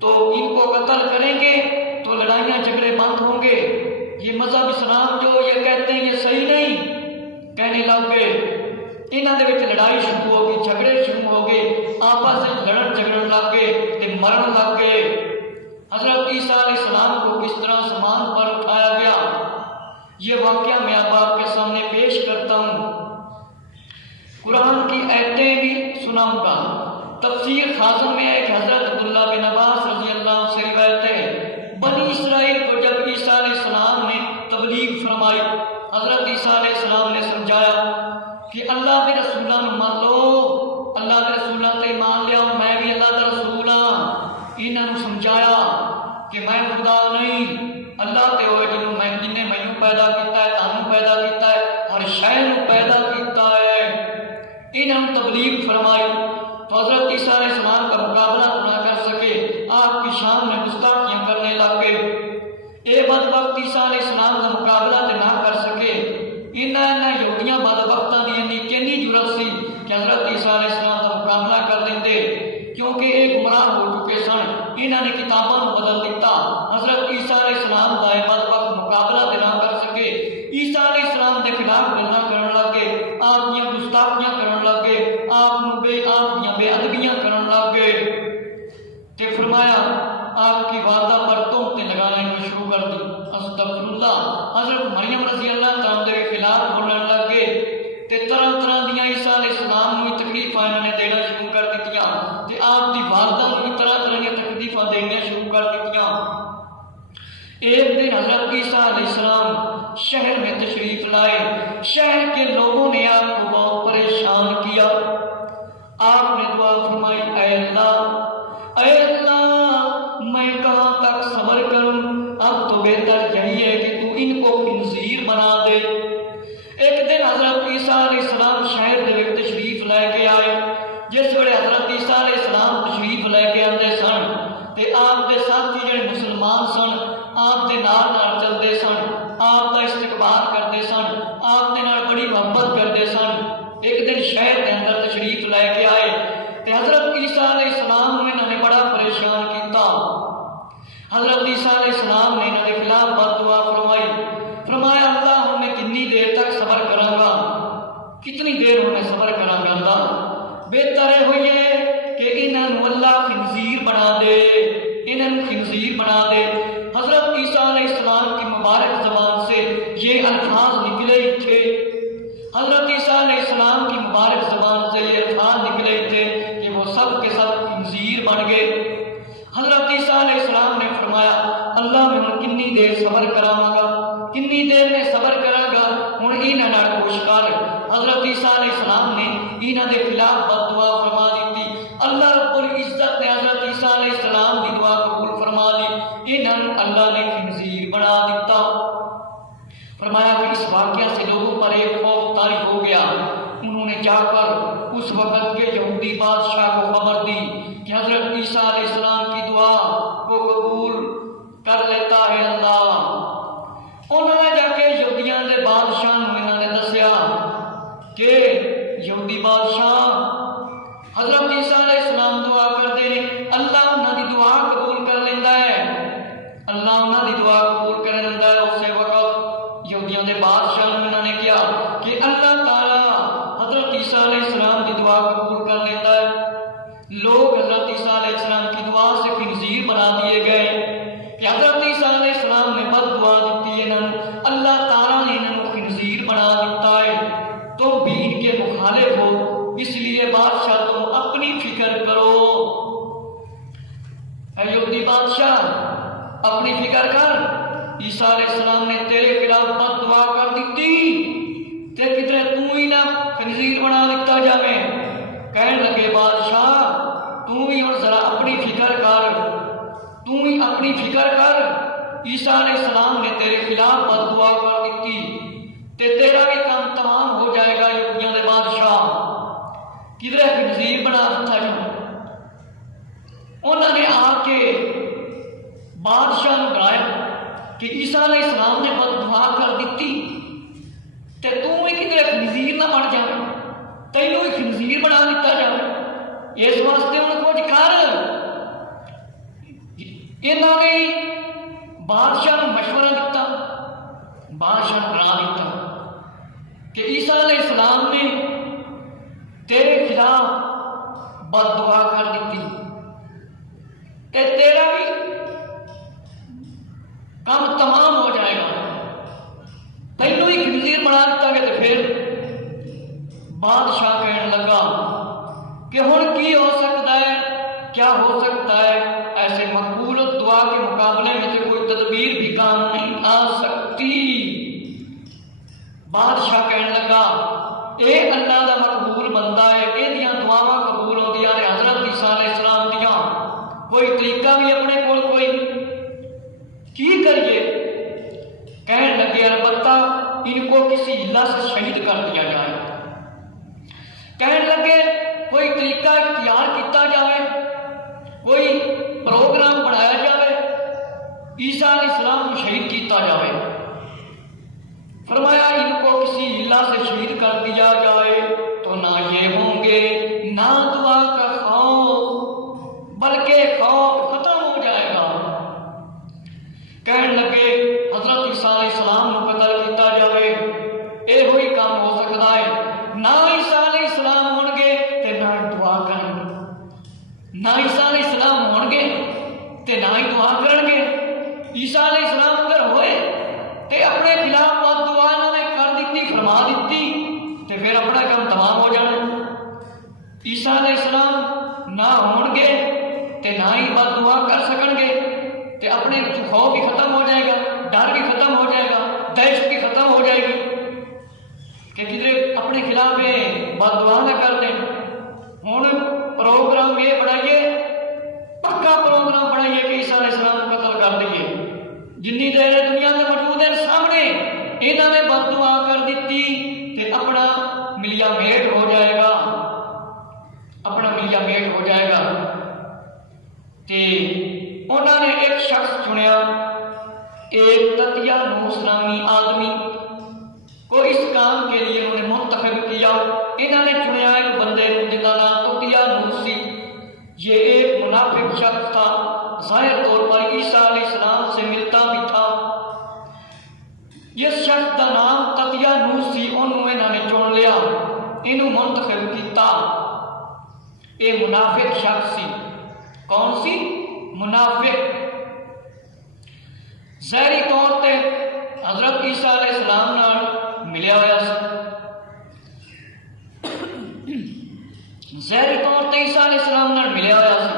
تو ان کو قتل کریں گے تو لڑائیاں جھگڑے بند ہوں گے، یہ مذہب اسلام جو یہ کہتے ہیں یہ صحیح نہیں کہنے لگ گئے، انہوں نے لڑائی شروع ہو گئی، جھگڑے شروع ہو گئے، آپس میں لڑن جھگڑن لگ گئے تے مرن لگ گئے۔ حضرت عیسیٰ علیہ السلام کو کس طرح سامان پر اٹھایا گیا یہ واقعہ میں اب آپ کے سامنے پیش کرتا ہوں۔ قرآن کی آیتیں بھی سناؤں گا۔ تفسیر خازن میں ایک حضرت عبداللہ بن عباس رضی اللہ عنہ سے روایت ہے، بنی اسرائیل کو جب عیسیٰ علیہ السلام نے تبلیغ فرمائی، حضرت عیسیٰ علیہ السلام نے سمجھایا کہ اللہ کے رسولان مان لو، اللہ کے رسولان تے مان لیا، میں بھی اللہ کا رسول ہاں۔ انہوں نے سمجھایا کہ میں خدا نہیں، اللہ تے ہوئے جن نے مینوں پیدا کیتا ہے، تانوں پیدا کیتا ہے، ہر شے نوں پیدا کیتا ہے۔ انہوں نے تبلیغ فرمائی تو حضرت عیسیٰ علیہ السلام کا مقابلہ نہ کر سکے، آپ کی شان میں گستاخیاں کرنے لگ گئے۔ اے بدبخت عیسیٰ علیہ السلام کا مقابلہ تے نہ کر سکے، انہاں یہودیاں بدبختاں دی کنی جرأت سی کہ حضرت عیسیٰ علیہ السلام کا مقابلہ کر لیندے، کیونکہ ایک گمراہ ہو چکے سن، انہوں نے کتابوں بدل دیتا۔ حضرت عیسیٰ علیہ السلام کا بدبخت مقابلہ تے نہ کر سکے، عیسیٰ علیہ السلام کے خلاف گلاں کرن لگے، آپ کی گستاخیاں کرن لگے، آپ بے ادبیاں کرن لگ گئے تے فرمایا آپ کی والدہ پر تہمتیں لگانا شروع کر دی۔ استغفر اللہ۔ حضرت مریم رضی اللہ تعالیٰ کے خلاف بولن لگ گئے تے طرح طرح دیاں عیسیٰ علیہ السلام کو تکلیفاں انہوں نے دینا شروع کر دتیاں تے آپ کی والدہ کو بھی طرح طرح کی تکلیفاں دینا شروع کر دتیاں۔ ایک دن حضرت عیسیٰ علیہ السلام شہر میں تشریف لائے، شہر کے لوگوں نے آپ کو بہت پریشان کیا۔ آپ نے دعا فرمائی، اے اللہ میں کہاں تک صبر کروں، اب تو بہتر یہی ہے کہ تو ان کو خنزیر بنا دے۔ ایک دن حضرت عیسیٰ علیہ السلام شہر دے وچ تشریف لے کے آئے، جس ویلے حضرت عیسیٰ علیہ السلام تشریف لے کے آندے سن تے آپ دے ساتھی جڑے مسلمان سن آپ دے نال چلتے سن، آپ کا استقبال کرتے سن، آپ دے نال بڑی محبت کرتے سن۔ ایک دن شہر کے اندر تشریف لے کے آئے تے حضرت عیسیٰ علیہ السلام نے انہوں نے بڑا پریشان کیتا۔ حضرت عیسیٰ علیہ السلام نے انہوں نے خلاف بد دعا فرمایا اللہ میں کتنی دیر تک صبر کراں گا، کتنی دیر میں صبر کراں گا اللہ، بہتر ہوئی ہے کہ انہوں اللہ خنزیر بنا دے، انہوں خنزیر بنا دے۔ حضرت عیسیٰ علیہ السلام کی مبارک زبان سے یہ الفاظ نکلے تھے، حضرت عیسیٰ علیہ السلام کی مبارک زبان سے یہ الفاظ نکلے تھے کہ وہ سب کے سب خنزیر بن گئے۔ حضرت عیسیٰ علیہ السلام نے فرمایا اللہ میں ہوں کنی دیر صبر کراں گا، کنی دیر میں صبر کراں گا، ہوں انہاں نال کوش کر۔ حضرت عیسیٰ علیہ السلام نے انہاں دے خلاف بد دعا فرما دیتی، اللہ رب العزت نے حضرت عیسیٰ علیہ السلام کی دعا قبول فرما لی، انہاں اللہ نے خنزیر بنا دیتا۔ فرمایا کہ اس واقعہ سے لوگوں پر ایک خوف طاری ہو گیا، انہوں نے جا کر اس وقت کے یہودی بادشاہ کو خبر دی کہ حضرت عیسیٰ علیہ السلام کی دعا کو قبول کر لیتا ہے اللہ۔ انہوں نے جا کے یہودیاں دے بادشاہ انہوں نے دسیا کہ یہودی بادشاہ حضرت عیسیٰ علیہ السلام دعا کرتے ہیں، اللہ انہوں دی دعا قبول کر لیتا ہے، اللہ انہوں دی دعا قبول کر لیتا ہے۔ اسی وقت یہودیاں دے بادشاہ انہوں نے کیا کہ اللہ تعالیٰ حضرت عیسیٰ علیہ السلام کی دعا قبول کر لیتا ہے۔ لوگ حضرت عیسیٰ علیہ السلام کی دعا سے خنزیر بنا دیے گئے کہ حضرت عیسیٰ علیہ السلام نے بد دعا دیتی ہے، اللہ تعالیٰ نے انہوں کو خنزیر بنا دیتا ہے، تم بھی ان کے مخالف ہو، اس لیے بادشاہ تم اپنی فکر کرو۔ اے یہودی بادشاہ اپنی فکر کر، عیسیٰ علیہ السلام نے تیرے خلاف بد دعا کر دیتی تے کدھر تو ہی نہ خنزیر بنا دیتا جاوے۔ کہنے لگے بادشاہ تو ہی اور ذرا اپنی فکر کر، تو ہی اپنی فکر کر، عیسیٰ علیہ السلام نے تیرے خلاف بد دعا کر دیتی تے تیرا بھی کام تمام ہو جائے گا۔ یہودیاں دے بادشاہ کدھر خنزیر بنا دیتا جاوے۔ انہوں نے آ کے بادشاہ نے بلایا کہ عیسیٰ علیہ السلام نے بد دعا کر دیتی تے تو ہی کدھر خنزیر نہ بن جائے، تینوں ہی خنزیر بنا دیتا جائے، اس واسطے ان کو کر۔ انہوں نے بادشاہ کو مشورہ دیتا، بادشاہ کو ڈرا دیتا کہ عیسیٰ علیہ السلام نے تیرے خلاف بد دعا کر دیتی تے تیرا بھی کام تمام ہو جائے گا، تینوں ہی خنزیر بنا دیتا گیا۔ تو پھر بادشاہ کہنے لگا کہ ہن کی ہو سکتا ہے، کیا ہو سکتا ہے؟ ایسے مقبول دعا کے مقابلے میں تو کوئی تدبیر بھی کام نہیں آ سکتی۔ بادشاہ کہنے لگا اے اللہ دا مقبول بندہ ہے، اے دیاں دعاواں قبول ہوندیاں نے حضرت عیسیٰ علیہ السلام دیاں، کوئی طریقہ بھی اپنے کول کوئی کی کریے؟ کہنے لگے البتہ ان کو کسی ہلا سے شہید کر دیا جائے۔ کہنے لگے کوئی طریقہ اختیار کیتا جائے، کوئی پروگرام بنایا جائے، عیسیٰ علیہ السلام کو شہید کیتا جائے۔ فرمایا ان کو کسی ہلا سے شہید کر دیا جائے تو نہ یہ ہوں گے نہ دعا کا خوف، بلکہ خوف ختم ہو جائے گا۔ کہنے لگے حضرت عیسیٰ علیہ السلام کو قتل کیتا جائے، اے ہوئی کام ہو سکتا ہے، نہ عیسیٰ علیہ السلام ہون گے تے نہ دعا کریں گے، نہ عیسیٰ علیہ السلام ہون گے تے نہ ہی دعا کریں گے۔ عیسیٰ علیہ السلام اگر ہوئے تے اپنے خلاف بد دعا انہوں نے کر دیتی، فرما دیتی، تے پھر اپنا کام تمام ہو جانا۔ عیسیٰ علیہ السلام نہ ہون گے تے نہ ہی بد دعا کر سکن گے تے اپنے خوف بھی ختم ہو جائے گا، ڈر بھی ختم ہو جائے گا، دہشت بھی ختم ہو جائے گی کہ کدھر اپنے خلاف یہ بد دعا نہ کر دیں۔ ہوں پروگرام یہ بنائیے، پکا پروگرام بنائیے کہ عیسیٰ علیہ السلام کو قتل کر دیے۔ جنی دیر دنیا میں موجود ہیں سامنے انہوں نے بد دعا کر دیتی تے اپنا ملیا میٹ ہو جائے گا، اپنا ملیا میٹ ہو جائے گا۔ تے انہوں نے ایک شخص چنیا، ایک تتیا نوس نامی آدمی کو اس کام کے لیے انہوں نے منتخب کیا۔ انہوں نے چنیا ایک بندے جن کا نام تتیا نوس سی۔ یہ ایک منافق شخص تھا، ظاہر طور پر عیسیٰ علیہ السلام سے ملتا بھی تھا۔ جس شخص کا نام تتیا نوس سی انہوں نے چن لیا، انہوں منتخب کیتا۔ یہ منافق شخص سی، کون سی؟ منافق۔ ظاہری طور تے حضرت عیسیٰ علیہ السلام نال ملیا ہوا سی، ظاہری طور تے عیسیٰ علیہ السلام نال ملیا ہوا سی،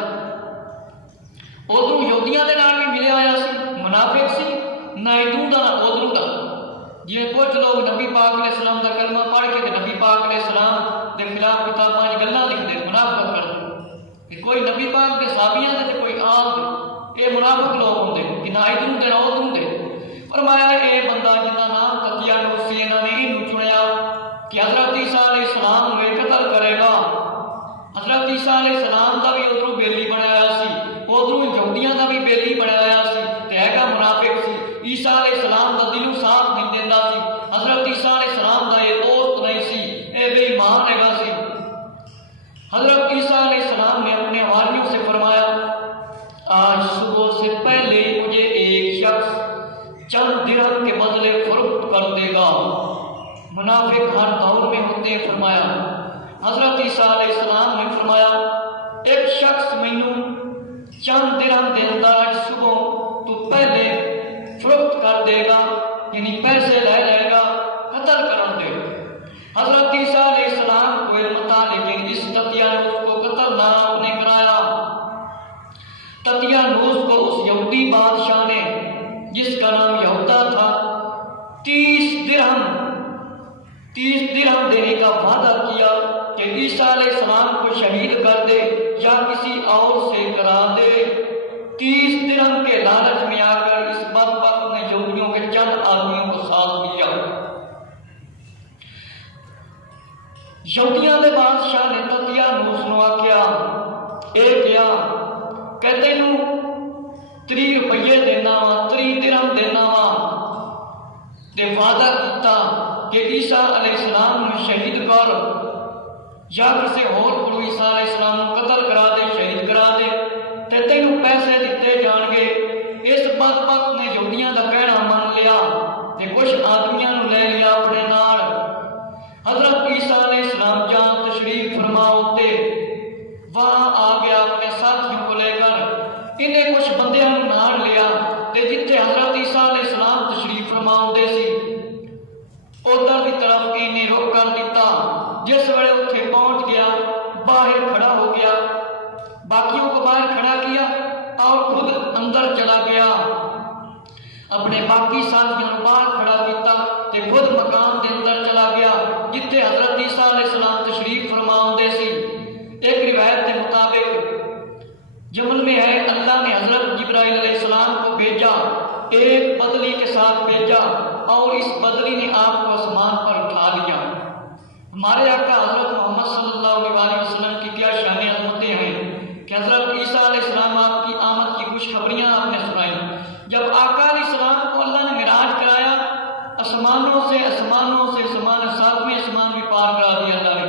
ادھر یہودیاں دے نال بھی ملیا ہوا سی، منافق سی، نہ ادھر دا نہ ادھر دا۔ جی کچھ لوگ نبی پاک علیہ السلام دا کلمہ پڑھ کے نبی پاک علیہ السلام دے خلاف کتاباں وچ گلاں لکھدے، منافقت کردے کہ کوئی نبی پاک دے صحابیاں دے تے کوئی آل دے، یہ منافق لوگ ہوندے کہ نہ ادھر دے نہ ادھر دے۔ فرمایا اے بندہ جن کا نام تتیا نوس سی، انہوں نے انہوں چنیا کہ حضرت عیسیٰ علیہ السلام کو قتل کرے گا۔ حضرت عیسیٰ علیہ السلام دا بھی ادھر بیلی بنایا سی، ادھر یہودیاں دا بھی بیلی بنایا سی، تے ہے گا منافق سی۔ عیسیٰ علیہ السلام دا دلوں ساتھ نہیں دیندا سی، حضرت عیسیٰ علیہ السلام دا یہ دوست نہیں سی، اے بے ایمان ہے گا سی۔ حضرت عیسیٰ علیہ السلام نے اپنے حواریوں سے فرمایا آج صبح سے پہلے مجھے ایک شخص چند درہم کے بدلے فروخت کر دے گا۔ منافق ہر دور میں ہوتے ہیں۔ فرمایا حضرت عیسیٰ علیہ السلام نے فرمایا ایک شخص مینوں چند درہم دیندا آج صبح تو پہلے فروخت کر دے گا، یعنی پیسے لے جائے گا، قتل کرن دے۔ حضرت عیسیٰ علیہ السلام کو علم تھا، لیکن اس تتیا نوس کو قتل نہ آپ نے کرایا۔ تتیا نوس کو اس یہودی بادشاہ نے جس کا نام یہودا تھا 30 درہم دینے کا وعدہ کیا کہ عیسیٰ علیہ السلام کو شہید کر دے یا کسی اور سے کرا دے۔ 30 درہم کے لالچ میں آ کر اس بدبخت نے یہودیوں کے چند آدمیوں کو ساتھ لیا۔ یہودیاں دے بادشاہ نے تتیا نوس نو آکھیا اے کیا کہ تینوں 30 روپیے دینا وا، 30 درہم دینا وا، تے وعدہ کیتا کہ عیسیٰ علیہ السلام نو شہید کر یا کسی اور کو عیسیٰ علیہ السلام کو قتل کرا دے، شہید کرا دے، تے تینوں پیسے پیسے دیتے جان گے۔ اس بدبخت نے یہودیاں دا کہنا من لیا تے کچھ آدمیاں نو لے لیا اپنے نال۔ حضرت عیسیٰ علیہ السلام جہاں تشریف فرما ہوتے وہاں آ گیا اپنے ساتھیوں کو لے کر، انہیں کچھ بندیاں نو نال لیا تے جتھے حضرت عیسیٰ علیہ السلام تشریف فرما ہوتے سی ادھر کی طرف انہیں روک کر دیتا۔ جس ویلے اتنے پہنچ گیا باہر کھڑا ہو گیا، باقیوں کو باہر کھڑا کیا اور خود اندر چلا گیا، اپنے باقی ساتھیوں کو باہر کھڑا کیتا تے خود مقام دے اندر چلا گیا جتھے حضرت عیسیٰ علیہ السلام تشریف فرما ہوندے سی۔ ایک روایت کے مطابق جمل میں ہے اللہ نے حضرت جبرائیل علیہ السلام کو بھیجا، ایک بدلی کے ساتھ بھیجا اور اس بدلی نے آپ کو آسمان پر اٹھا لیا۔ ہمارے آقا حضرت محمد صلی اللہ علیہ وسلم کی کیا شان عظمتیں ہیں کہ حضرت عیسیٰ علیہ السلام آپ کی آمد کی خوشخبریاں آپ نے سنائی۔ جب آقا علیہ السلام کو اللہ نے معراج کرایا آسمانوں سے ساتویں آسمان بھی پار کرا دیا اللہ نے،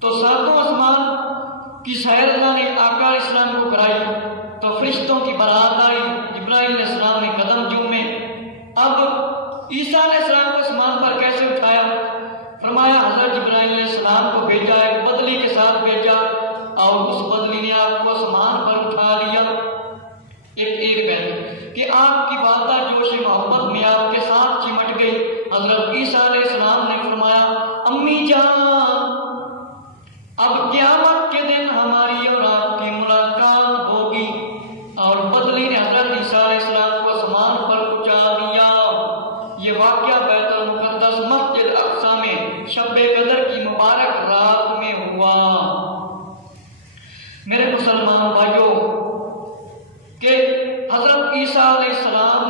تو ساتوں آسمان کی سیر اللہ نے آقا علیہ السلام کو کرائی تو فرشتوں کی بارات آئی، جبرائیل علیہ السلام نے قدم چومے۔ اب عیسیٰ علیہ السلام کو آسمان پر کیسے اٹھایا؟ فرمایا حضرت جبرائیل علیہ السلام کو بھیجا، ایک بدلی کے ساتھ بھیجا اور اس بدلی نے آپ کو آسمان پر اٹھا لیا۔ ایک بیت کہ آپ کی والدہ جوش محبت میں آپ کے ساتھ چمٹ گئی۔ حضرت عیسیٰ علیہ السلام نے فرمایا امی جان اب قیامت کے دن ہماری اور آپ کی ملاقات ہوگی، اور بدلی نے حضرت عیسیٰ علیہ السلام کو آسمان پر پہنچا دیا۔ یہ واقعہ بیت المقدس مسجد اقصی میں شب قدر کی مبارک رات میں ہوا۔ میرے مسلمان بھائیوں کہ حضرت عیسیٰ علیہ السلام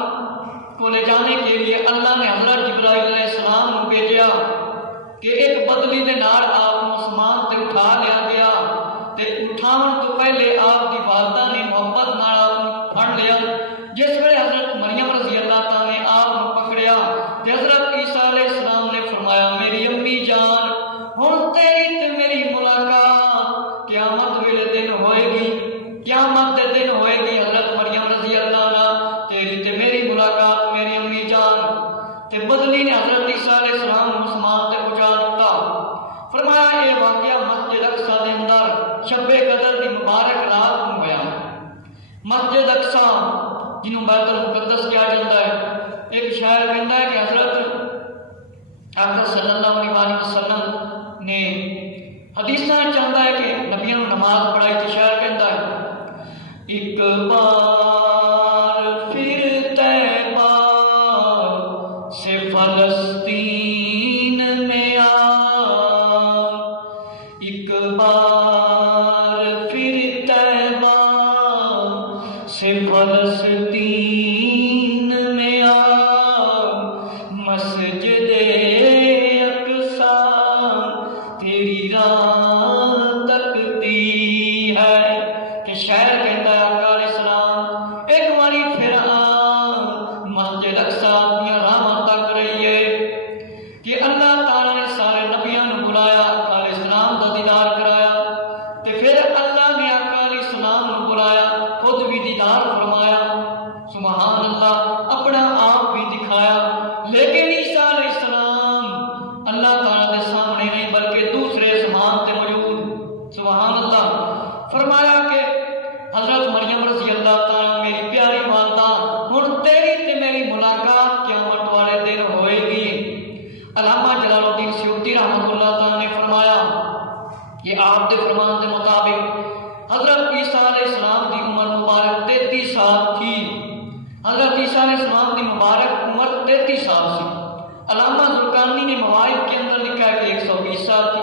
کو لے جانے کے لیے اللہ نے حضرت جبرائیل علیہ السلام کو بھیجا کہ ایک بدلی دے نال آپ کو آسمان تے اٹھا لیا گیا تے اٹھاون تو پہلے آپ کی والدہ نے محبت نال آپ کو پھڑ لیا۔ جس ویلے حضرت مریم رضی اللہ تعالیٰ نے آپ کو پکڑیا تے حضرت عیسیٰ علیہ السلام نے فرمایا میری امی جان ہن تیری تے میری ملاقات قیامت ویلے دن ہوئے گی، قیامت دے دن ہوئے گی۔ حضرت مریم رضی اللہ عنہ تیری تے میری ملاقات میری امی جان تے بدلی نے حضرت عیسیٰ علیہ السلام کو آسمان تے پہنچا دیتا۔ فرمایا یہ واقعہ مسجد اقصی دے اندر شب قدر دی مبارک رات میں ہوا۔ مسجد اقصی جنوں بیت المقدس کیا جاتا ہے، ایک شاعر کہتا ہے کہ حضرت آقا صلی اللہ علیہ وسلم نے حدیثاں چاہتا ہے کہ نبیوں نے نماز پڑھائی تو شاعر کہتا ہے ایک بار پھر طیبہ سے فلسطین میں آ، ایک بار پھر طیبہ سے فلسطین میں آ، مسجد اقصی تیری راہ تکتی ہے۔ کہ شاعر کہتا ہے آقا علیہ السلام ایک باری پھر مسجد اقصی کی راہ تک رہی ہے کہ اللہ تعالیٰ نے سارے نبیوں نے بلایا، آقا علیہ السلام کا دیدار کرایا تے پھر اللہ نے آقا علیہ السلام نے بلایا، خود بھی دیدار فرمایا، سبحان اللہ، اپنا آپ بھی دکھایا، لیکن عیسیٰ علیہ السلام اللہ تعالیٰ کے سامنے نہیں بلکہ دوسرے آسمان تے موجود، سبحان اللہ۔ فرمایا کہ حضرت مریم رضی اللہ تعالیٰ میری پیاری والدہ ہن تیری تے میری ملاقات قیامت والے دن ہوئے گی۔ علامہ جلال الدین سیوطی رحمۃ اللہ تعالیٰ نے فرمایا کہ آپ کے فرمان کے مطابق حضرت عیسیٰ علیہ السلام کی عمر مبارک 33 سال تھی۔ حضرت عیسیٰ علیہ السلام کی مبارک عمر 33 سال سی۔ علامہ زرقانی نے مواہب کے اندر لکھا ہے کہ 120 سال تھی۔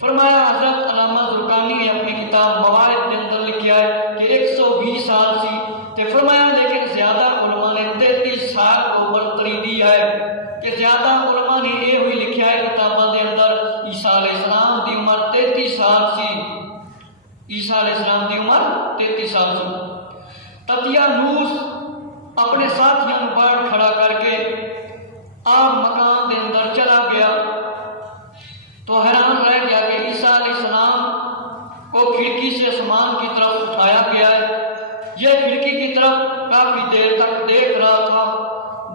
فرمایا حضرت علامہ زرقانی نے اپنی کتاب مواہب کے اندر لکھا ہے کہ 120 سال سی تے فرمایا لیکن زیادہ علماء نے 33 سال کو برتری دی ہے کہ زیادہ علماء نے یہ ہوئی لکھا ہے کتابوں کے اندر عیسیٰ علیہ السلام کی عمر 33 سال سی، عیسیٰ علیہ السلام کی عمر 33 سال سی۔ تطیانوس اپنے ساتھیوں کو باہر کھڑا کر کے آپ مکان کے اندر چلا گیا تو حیران رہ گیا کہ عیسیٰ علیہ السلام کو کھڑکی سے آسمان کی طرف اٹھایا گیا ہے، یہ کھڑکی کی طرف کافی دیر تک دیکھ رہا تھا،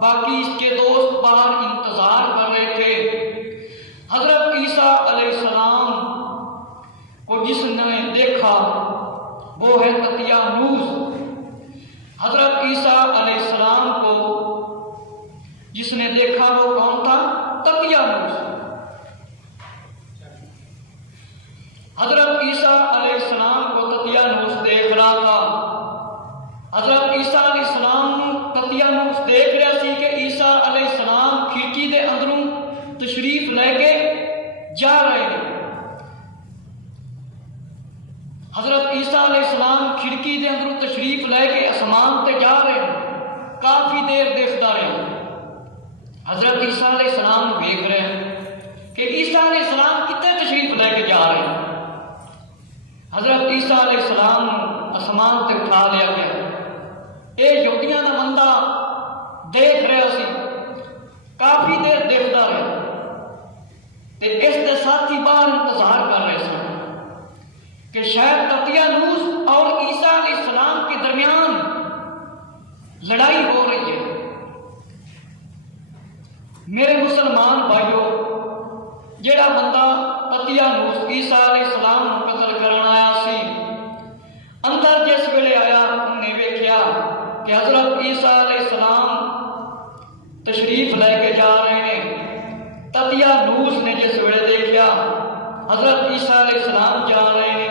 باقی اس کے دوست باہر انتظار کر رہے تھے۔ حضرت عیسیٰ علیہ السلام کو جس نے دیکھا وہ ہے تطیانوس۔ حضرت عیسیٰ علیہ السلام کو جس نے دیکھا وہ کون تھا؟ تطیانوس۔ حضرت عیسیٰ علیہ السلام کو تطیانوس دیکھ رہا تھا۔ حضرت عیسیٰ علیہ السلام تطیانوس دیکھ رہا سی کہ عیسیٰ علیہ السلام کھڑکی دے اندروں تشریف لے کے جا رہے ہیں۔ حضرت عیسیٰ علیہ السلام کھڑکی دے اندروں تشریف لے کے اسمان تے جا رہے ہیں، کافی دیر دیکھتا رہے۔ حضرت عیسیٰ علیہ السلام دیکھ رہے ہیں کہ عیسیٰ علیہ السلام کتنے تشریف لے کے جا رہے ہیں۔ حضرت عیسیٰ علیہ السلام اسمان تے اٹھا لیا گیا۔ اے یہودیاں دا بندہ دیکھ رہا سی، کافی دیر دیکھتا رہا تے اس دے ساتھی باہر انتظار کر رہے سن کہ شاید تطیانوس اور عیسیٰ علیہ السلام کے درمیان لڑائی ہو رہی ہے۔ میرے مسلمان بھائیوں، جیڑا بندہ تطیانوس عیسیٰ علیہ السلام کو قتل کرنا آیا سی، اندر جس ویلے آیا انہیں ویکھیا کہ حضرت عیسیٰ علیہ السلام تشریف لے کے جا رہے ہیں۔ تطیانوس نے جس ویلے دیکھیا حضرت عیسیٰ علیہ السلام جا رہے ہیں،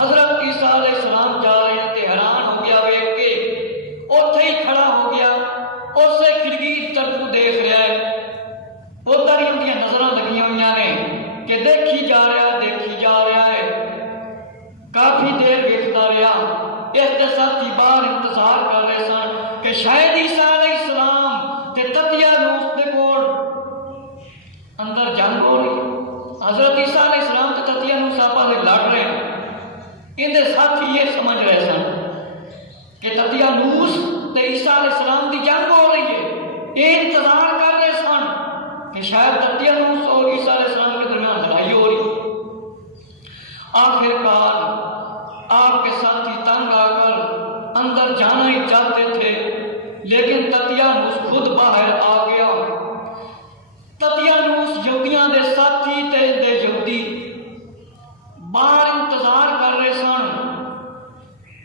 حضرت عیسیٰ علیہ السلام جا رہے ہیں تے حیران ہو گیا ویکھ کے، اوتھے ہی کھڑا ہو گیا، اسے کھڑکی طرف دیکھ رہا ہے۔ ادھر ہی اندیاں نظراں لگیاں ہوئیاں نے کہ دیکھی جا رہا ہے۔ کافی دیر ویکھدا رہا۔ اس کے ساتھی باہر انتظار کر رہے سن کہ شاید عیسیٰ علیہ السلام تے تطیانوس دے کول اندر جنگ ہو رہی۔ حضرت عیسیٰ علیہ السلام تے تطیانوس آپس میں لڑ رہے ہیں۔ ان دے ساتھی یہ سمجھ رہے سن کہ تطیانوس تے عیسیٰ علیہ السلام دی جنگ ہو رہی ہے۔ یہ انتظار کر رہے سن کہ شاید تطیانوس اور عیسیٰ علیہ السلام کے درمیان لڑائی ہو رہی۔ آخر کار آپ کے ساتھی تنگ آ کر اندر جانا ہی چاہتے تھے، لیکن تطیانوس خود باہر آ گیا۔ تطیانوس یہودیاں دے ساتھی تے دے یہودی باہر انتظار کر رہے سن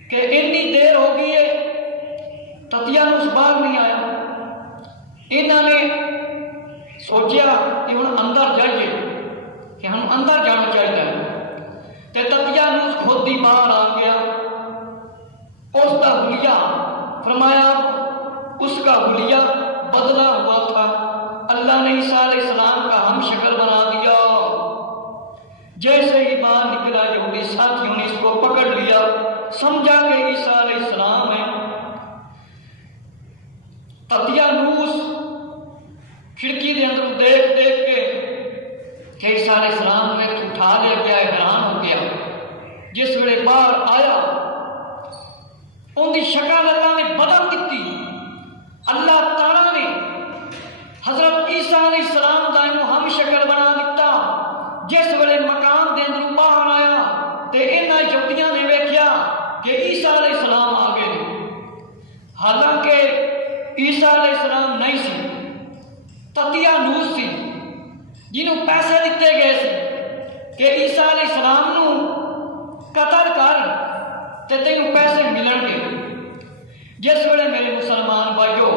کہ اتنی دیر ہو گئی ہے، تطیانوس باہر نہیں آیا۔ انہوں نے سوچیا کہ ہم اندر جائیے، کہ ہم اندر جانا چاہیے۔ تے تطیانوس خود ہی باہر آ گیا۔ اس کا حلیہ فرمایا، اس کا حلیہ بدلا ہوا تھا۔ اللہ نے عیسیٰ علیہ السلام کا ہم شکل بنا دیا۔ جیسے ہی باہر نکلا یہودی ساتھیوں نے اس کو پکڑ لیا، سمجھا کہ عیسیٰ علیہ السلام ہے۔ تطیانوس کھڑکی دے اندر دیکھ کے کہ عیسیٰ علیہ السلام نے اٹھا لیا گیا، حیران ہو گیا۔ جس ویلے باہر آیا ان کی شکل اللہ نے بدل دیتی۔ اللہ تعالیٰ نے حضرت عیسیٰ علیہ السلام کا ہم شکل بنا دیتا۔ جس ویلے مکان دے اندروں باہر آیا تے انہاں یہودیاں نے ویکھیا کہ عیسیٰ علیہ السلام آ گئے، حالانکہ عیسیٰ علیہ السلام نہیں سی، تطیانوس سی، جنہوں پیسے دیتے گئے سی کہ عیسیٰ علیہ السلام نو قتل کر تے تینوں پیسے ملن گے۔ جس ویلے میرے مسلمان بھائیو،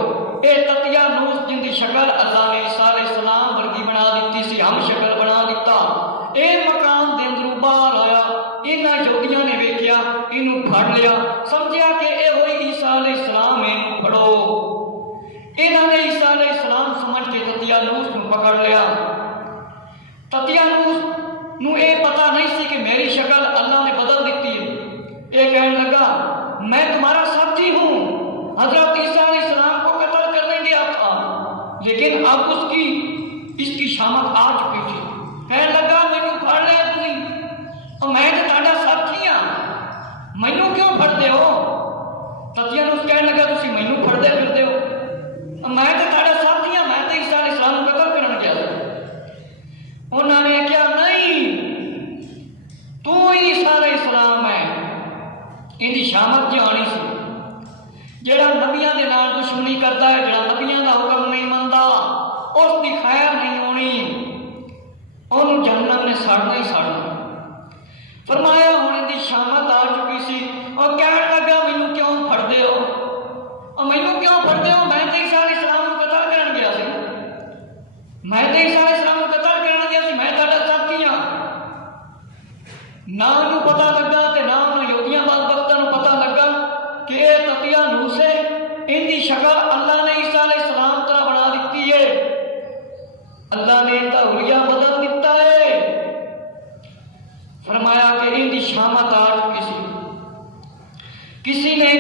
اے تطیانوس جن دی شکل اللہ نے عیسیٰ علیہ السلام ورگی بنا دیتی سی، ہم شکل بنا دیتا، اے مکان دے اندروں باہر آیا، انہاں یہودیاں نے ویکھیا، انہوں پھڑ لیا، سمجھیا کہ اے ہوئی عیسیٰ علیہ السلام، انہوں پھڑو۔ انہاں نے عیسیٰ علیہ السلام سمجھ کے تطیانوس نو پکڑ لیا۔ تطیانوس نو اے پتہ نہیں سی کہ میری شکل اللہ نے بدل دیتی ہے۔ اے کہنے لگا، میں تمہارا ساتھی ہوں، حضرت عیسیٰ علیہ السلام کو قتل کرنے گیا تھا، لیکن اب اس کی شامت آ چکی تھی۔ کہنے لگا، مینوں پھڑ لیا تسی، اور میں تو تہاڈا ساتھی ہاں، مینوں کیوں پھڑتے ہو؟ تطیانوس کہنے لگا، تسی مینوں پھڑدے پھردے ہو، میں تو تہاڈا ساتھی ہاں، میں تو عیسیٰ علیہ السلام کو قتل کرنے گیا تھا۔ انہوں نے کہا، نہیں، تو عیسیٰ علیہ السلام ہے، ان کی شامت جو آنی سی۔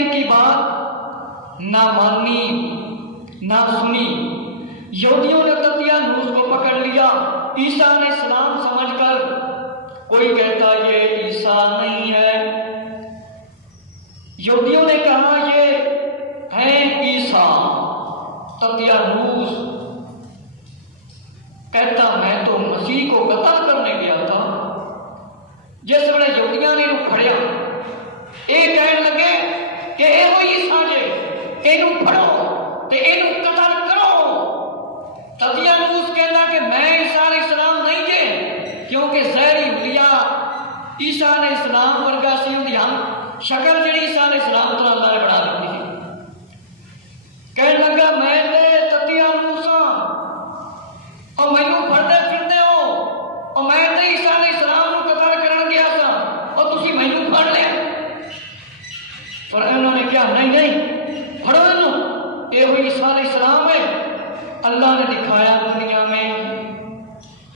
ان کی بات نہ مانی نہ سنی۔ یہودیوں نے تطیانوس کو پکڑ لیا عیسیٰ علیہ السلام سمجھ کر۔ کوئی کہتا یہ عیسیٰ نہیں ہے، یہودیوں نے کہا یہ ہے عیسیٰ۔ تطیانوس کہتا میں تو مسیح کو قتل کرنے گیا تھا۔ جس ویلے یہودیاں نے پھڑیا، یہ کہنے لگے کہ یہ عیسیٰ جے، اینو پھڑو تے اینو قتل کرو۔ تطیانوس کہنا کہ میں عیسیٰ علیہ السلام نہیں جے، کیونکہ ظاہری اولیاء عیسیٰ علیہ السلام ورگا سی ہوندی ہم شکل جڑی عیسیٰ علیہ السلام تو اللہ نے بنا دیتی تھی۔ کہنے لگا میں تے تطیانوس ہاں اور مینوں پھڑدے پھردے ہو، اور میں تے عیسیٰ علیہ السلام نوں قتل کرن گیا سا اور تسی مینوں پھڑ لیا۔ پر انہوں نے کہا نہیں نہیں پھڑو انہوں، یہ ہوئی عیسیٰ علیہ السلام ہے۔ اللہ نے دکھایا دنیا میں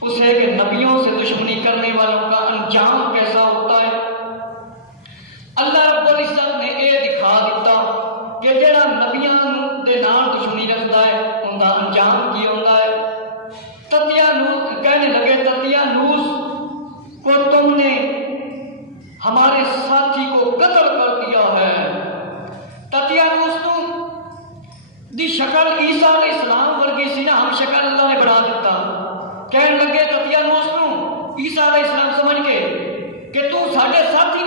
اسے کہ نبیوں سے دشمنی کرنے والوں کا انجام کیسا ہوتا ہے۔ اللہ رب العزت نے یہ دکھا دیتا کہ جڑا نبیاں دے نال دشمنی رکھتا ہے ان کا انجام کی ہوتا ہے۔ تطیانوس کہنے لگے تطیانوس کو تم نے ہمارے ساتھی کو قتل کر دیا ہے۔ تطیانوس دی شکل عیسیٰ علیہ السلام ورگی سی نا، ہم شکل اللہ نے بنا دیتا۔ کہنے لگے تطیانوس نو عیسیٰ علیہ السلام سمجھ کے کہ تو ساڈے ساتھی